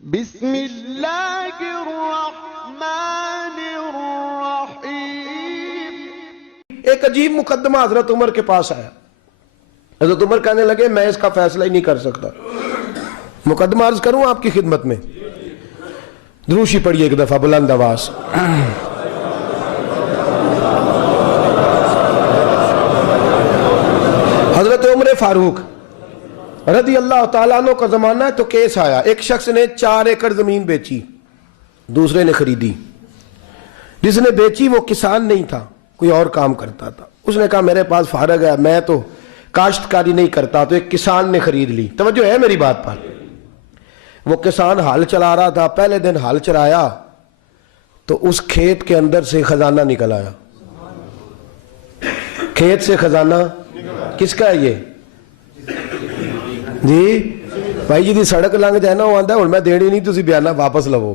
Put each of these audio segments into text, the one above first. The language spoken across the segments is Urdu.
بسم اللہ الرحمن الرحیم۔ ایک عجیب مقدمہ حضرت عمر کے پاس آیا۔ حضرت عمر کہنے لگے میں اس کا فیصلہ ہی نہیں کر سکتا۔ مقدمہ عرض کروں آپ کی خدمت میں؟ دروشی پڑھیے ایک دفعہ بلند آواز۔ حضرت عمر فاروق رضی اللہ تعالیٰ عنہ کا زمانہ ہے تو کیس آیا، ایک شخص نے 4 ایکڑ زمین بیچی، دوسرے نے خریدی۔ جس نے بیچی وہ کسان نہیں تھا، کوئی اور کام کرتا تھا۔ اس نے کہا میرے پاس فارغ ہے، میں تو کاشتکاری نہیں کرتا، تو ایک کسان نے خرید لی۔ توجہ ہے میری بات پر؟ وہ کسان ہل چلا رہا تھا، پہلے دن ہل چلایا تو اس کھیت کے اندر سے خزانہ نکل آیا۔ کھیت سے خزانہ کس کا ہے یہ؟ جی بھائی جی دی سڑک لنگ جائے نا وہ آندہ ہے اور میں دینی نہیں تسی بیانہ واپس لو۔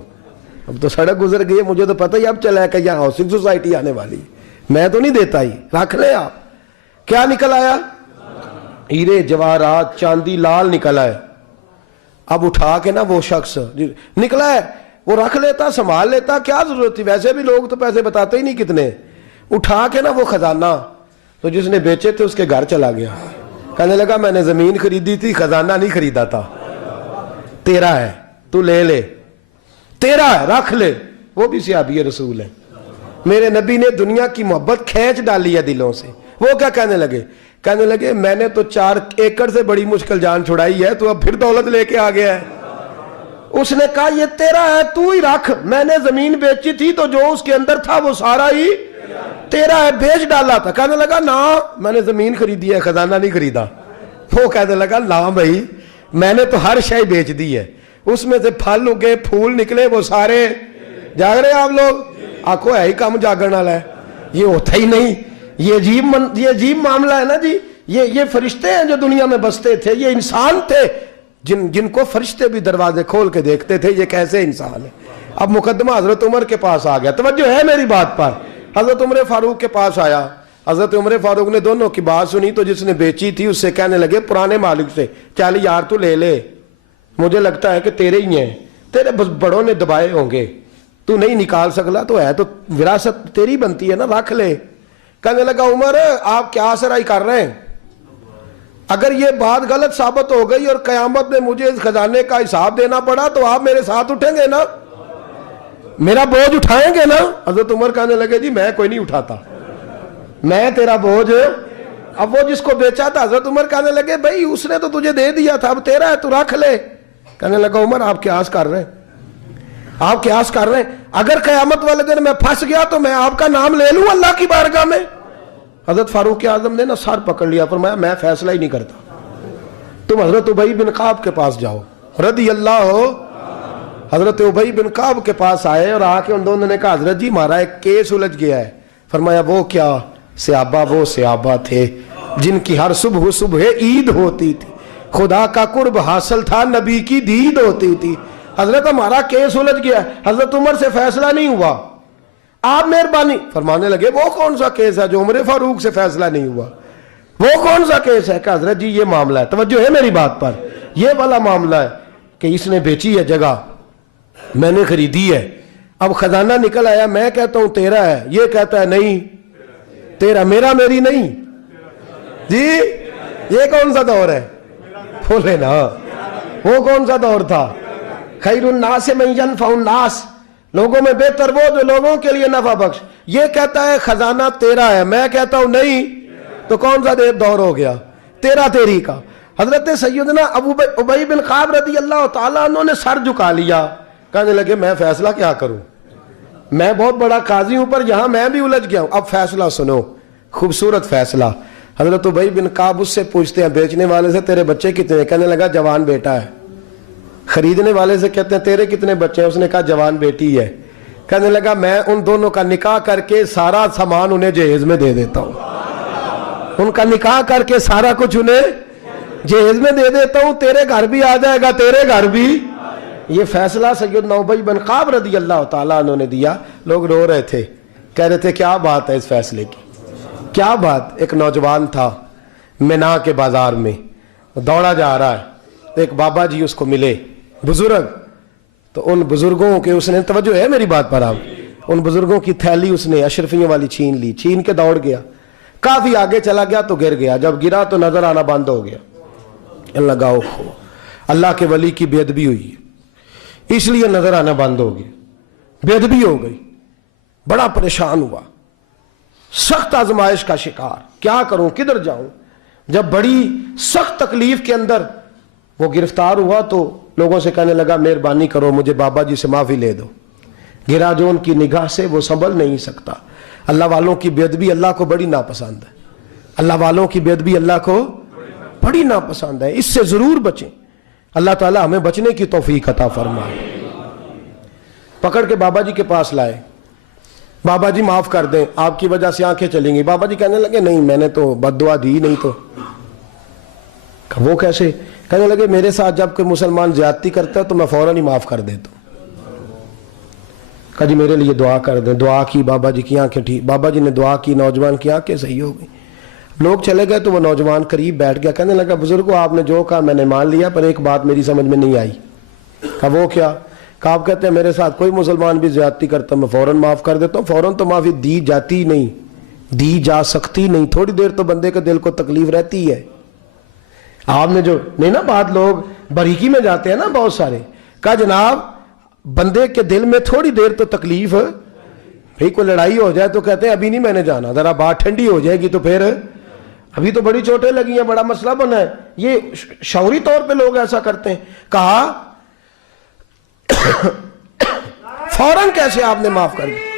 اب تو سڑک گزر گئی ہے، مجھے تو پتہ ہی اب چلا ہے کہ یہاں ہاؤسنگ سوسائٹی آنے والی، میں تو نہیں دیتا ہی، رکھ لیں آپ۔ کیا نکل آیا؟ ہیرے جواہرات چاندی لال نکل آئے۔ اب اٹھا کے نا وہ شخص نکلا ہے وہ رکھ لیتا، سنبھال لیتا، کیا ضرورت تھی؟ ویسے بھی لوگ تو پیسے بتاتے ہی نہیں کتنے۔ اٹھا کے نا وہ خزانہ تو جس نے بیچے تھے اس کے گھر چلا گیا، کہنے لگا میں نے زمین خریدی تھی، خزانہ نہیں خریدا تھا، تیرا ہے، تو لے لے، تیرا ہے، رکھ لے۔ وہ بھی صحابی رسول ہے، میرے نبی نے دنیا کی محبت کھینچ ڈالی ہے دلوں سے۔ وہ کیا کہنے لگے؟ کہنے لگے میں نے تو 4 ایکڑ سے بڑی مشکل جان چھڑائی ہے، تو اب پھر دولت لے کے آ گیا ہے۔ اس نے کہا یہ تیرا ہے، تو ہی رکھ، میں نے زمین بیچی تھی تو جو اس کے اندر تھا وہ سارا ہی تیرا ہے، بیچ ڈالا تھا۔ کہنے لگا نا میں نے زمین خریدی ہے، خزانہ نہیں خریدا۔ وہ کہنے لگا لا بھائی میں نے تو ہر شے بیچ دی ہے، اس میں سے پھل اگے پھول نکلے وہ سارے۔ جاگ رہے آپ لوگ؟ آنکھوں ہے ہی کام جاگرن والا ہے، یہ ہوتا ہی نہیں۔ یہ عجیب معاملہ ہے نا جی۔ یہ فرشتے ہیں جو دنیا میں بستے تھے، یہ انسان تھے جن کو فرشتے بھی دروازے کھول کے دیکھتے تھے یہ کیسے انسان ہے۔ اب مقدمہ حضرت عمر کے پاس آ گیا، توجہ ہے میری بات پر؟ حضرت عمر فاروق کے پاس آیا۔ حضرت عمر فاروق نے دونوں کی بات سنی تو جس نے بیچی تھی اس سے کہنے لگے پرانے مالک سے، چل یار تو لے لے، مجھے لگتا ہے کہ تیرے ہی ہیں، تیرے بڑوں نے دبائے ہوں گے، تو نہیں نکال سکلا، تو ہے تو وراثت تیری بنتی ہے نا، رکھ لے۔ کہنے لگا عمر آپ کیا سرائی کر رہے ہیں؟ اگر یہ بات غلط ثابت ہو گئی اور قیامت میں مجھے اس خزانے کا حساب دینا پڑا تو آپ میرے ساتھ اٹھیں گے نا، میرا بوجھ اٹھائیں گے نا؟ حضرت عمر کہنے لگے جی میں کوئی نہیں اٹھاتا، میں تیرا بوجھ۔ اب وہ جس کو بیچا تھا حضرت عمر کہنے لگے بھائی اس نے تو تجھے دے دیا تھا، اب تیرا ہے تو رکھ لے۔ کہنے لگا عمر آپ قیاس کر رہے ہیں، آپ قیاس کر رہے ہیں، اگر قیامت والے دن میں پھنس گیا تو میں آپ کا نام لے لوں اللہ کی بارگاہ میں؟ حضرت فاروق اعظم نے نا سر پکڑ لیا، فرمایا میں فیصلہ ہی نہیں کرتا، تم حضرت ابی بن کعب کے پاس جاؤ رضی اللہ ہو۔ حضرت ابی بن کعب کے پاس آئے اور آ کے ان دونوں نے کہا حضرت جی ہمارا ایک کیس الجھ گیا ہے۔ فرمایا وہ کیا؟ وہ صحابہ تھے جن کی ہر صبح عید ہوتی تھی، خدا کا قرب حاصل تھا، نبی کی دید ہوتی تھی۔ حضرت ہمارا کیس الجھ گیا، حضرت عمر سے فیصلہ نہیں ہوا، آپ مہربانی فرمانے لگے وہ کون سا کیس ہے جو عمر فاروق سے فیصلہ نہیں ہوا؟ وہ کون سا کیس ہے؟ کہ حضرت جی یہ معاملہ ہے، توجہ ہے میری بات پر، یہ والا معاملہ ہے کہ اس نے بیچی ہے جگہ، میں نے خریدی ہے، اب خزانہ نکل آیا، میں کہتا ہوں تیرا ہے، یہ کہتا ہے نہیں تیرا، میرا میری نہیں۔ جی یہ کون سا دور ہے؟ بولے نا وہ کون سا دور تھا؟ خیر الناس من ینفع الناس، لوگوں میں بہتر وہ جو لوگوں کے لیے نفع بخش۔ یہ کہتا ہے خزانہ تیرا ہے، میں کہتا ہوں نہیں، تو کون سا دور ہو گیا؟ تیرا تیری کا۔ حضرت سیدنا ابی بن کعب رضی اللہ تعالیٰ عنہ نے سر جھکا لیا، کہنے لگے میں فیصلہ کیا کروں، میں بہت بڑا قاضی ہوں پر یہاں میں بھی الجھ گیا ہوں، اب فیصلہ سنو، خوبصورت فیصلہ۔ حضرت ابی بن کعب اس سے پوچھتے ہیں بیچنے والے سے تیرے بچے کتنے ہیں؟ کہنے لگا جوان بیٹا ہے۔ خریدنے والے سے کہتے ہیں تیرے کتنے بچے ہیں؟ اس نے کہا جوان بیٹی ہے۔ کہنے لگا میں ان دونوں کا نکاح کر کے سارا سامان انہیں جہیز میں دے دیتا ہوں، ان کا نکاح کر کے سارا کچھ انہیں جہیز میں دے دیتا ہوں، تیرے گھر بھی آ جائے گا، تیرے گھر بھی۔ یہ فیصلہ سیدنا ابی بن کعب رضی اللہ تعالیٰ عنہ نے دیا۔ لوگ رو رہے تھے، کہہ رہے تھے کیا بات ہے اس فیصلے کی، کیا بات۔ ایک نوجوان تھا مینا کے بازار میں، دوڑا جا رہا ہے، ایک بابا جی اس کو ملے، بزرگ، تو ان بزرگوں کے اس نے توجہ ہے میری بات پر آپ, ان بزرگوں کی تھیلی اس نے اشرفیوں والی چھین لی, چھین کے دوڑ گیا, کافی آگے چلا گیا تو گر گیا, جب گرا تو نظر آنا بند ہو گیا. لگاؤ اللہ کے ولی کی بے ادبی ہوئی اس لیے نظر آنا بند ہو گیا, بے ادبی ہو گئی, بڑا پریشان ہوا, سخت آزمائش کا شکار, کیا کروں کدھر جاؤں. جب بڑی سخت تکلیف کے اندر وہ گرفتار ہوا تو لوگوں سے کہنے لگا مہربانی کرو مجھے بابا جی سے معافی لے دو. گرا جو ان کی نگاہ سے وہ سنبھل نہیں سکتا. اللہ والوں کی بے ادبی اللہ کو بڑی ناپسند ہے, اللہ والوں کی بے ادبی اللہ کو بڑی ناپسند ہے, اس سے ضرور بچیں. اللہ تعالی ہمیں بچنے کی توفیق عطا فرمائے. پکڑ کے بابا جی کے پاس لائے, بابا جی معاف کر دیں آپ کی وجہ سے آنکھیں چلیں گی. بابا جی کہنے لگے نہیں میں نے تو بد دعا دی نہیں. تو وہ کیسے؟ کہنے لگے میرے ساتھ جب کوئی مسلمان زیادتی کرتا ہے تو میں فوراً ہی معاف کر دیتا ہوں. کہا جی میرے لیے دعا کر دیں. دعا کی, بابا جی کی آنکھیں ٹھیک, بابا جی نے دعا کی, نوجوان کی آنکھیں صحیح ہو گئی. لوگ چلے گئے تو وہ نوجوان قریب بیٹھ گیا, کہنے لگا بزرگو آپ نے جو کہا میں نے مان لیا, پر ایک بات میری سمجھ میں نہیں آئی. کہا وہ کیا؟ کہا آپ کہتے ہیں میرے ساتھ کوئی مسلمان بھی زیادتی کرتا میں فوراً معاف کر دیتا ہوں. فوراً تو معافی دی جاتی نہیں, دی جا سکتی نہیں, تھوڑی دیر تو بندے کے دل کو تکلیف رہتی ہے. آپ نے جو نہیں نا بات, لوگ بریکی میں جاتے ہیں نا بہت سارے. کہا جناب بندے کے دل میں تھوڑی دیر تو تکلیف, بھئی کوئی لڑائی ہو جائے تو کہتے ہیں ابھی نہیں میں نے جانا, ذرا بات ٹھنڈی ہو جائے گی تو پھر, ابھی تو بڑی چوٹیں لگی ہیں, بڑا مسئلہ بنا ہے. یہ شعوری طور پہ لوگ ایسا کرتے ہیں. کہا فوراً کیسے آپ نے معاف کر دیا؟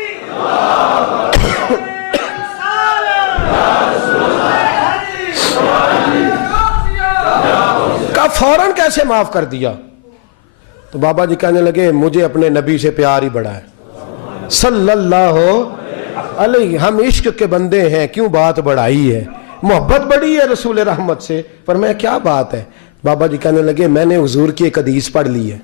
کہا فوراً کیسے معاف کر دیا؟ تو بابا جی کہنے لگے مجھے اپنے نبی سے پیار ہی بڑا ہے صلی اللہ علیہ, ہم عشق کے بندے ہیں, کیوں بات بڑھائی ہے, محبت بڑی ہے رسول رحمت سے, پر میں کیا بات ہے. بابا جی کہنے لگے میں نے حضور کی ایک حدیث پڑھ لی ہے,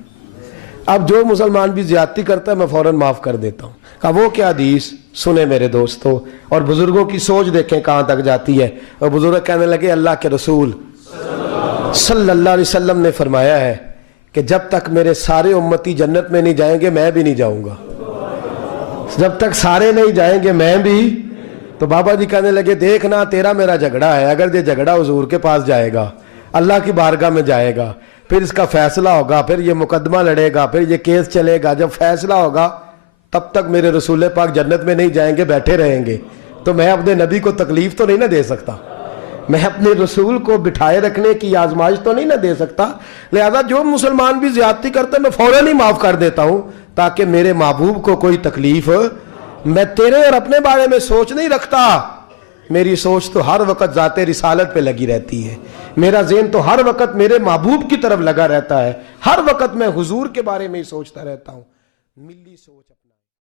اب جو مسلمان بھی زیادتی کرتا ہے میں فوراً معاف کر دیتا ہوں. کہا وہ کیا حدیث؟ سنیں میرے دوستو, اور بزرگوں کی سوچ دیکھیں کہاں تک جاتی ہے. اور بزرگ کہنے لگے اللہ کے رسول صلی اللہ علیہ وسلم نے فرمایا ہے کہ جب تک میرے سارے امتی جنت میں نہیں جائیں گے میں بھی نہیں جاؤں گا, جب تک سارے نہیں جائیں گے میں بھی. تو بابا جی کہنے لگے دیکھنا تیرا میرا جھگڑا ہے, اگر یہ جھگڑا حضور کے پاس جائے گا, اللہ کی بارگاہ میں جائے گا, پھر اس کا فیصلہ ہوگا, پھر یہ مقدمہ لڑے گا, پھر یہ کیس چلے گا, جب فیصلہ ہوگا تب تک میرے رسول پاک جنت میں نہیں جائیں گے, بیٹھے رہیں گے. تو میں اپنے نبی کو تکلیف تو نہیں نہ دے سکتا, میں اپنے رسول کو بٹھائے رکھنے کی آزمائش تو نہیں نہ دے سکتا. لہذا جو مسلمان بھی زیادتی کرتے میں فوراً ہی معاف کر دیتا ہوں تاکہ میرے محبوب کو کوئی تکلیف. میں تیرے اور اپنے بارے میں سوچ نہیں رکھتا, میری سوچ تو ہر وقت ذات رسالت پہ لگی رہتی ہے, میرا ذہن تو ہر وقت میرے محبوب کی طرف لگا رہتا ہے, ہر وقت میں حضور کے بارے میں ہی سوچتا رہتا ہوں. ملی سوچ اپنا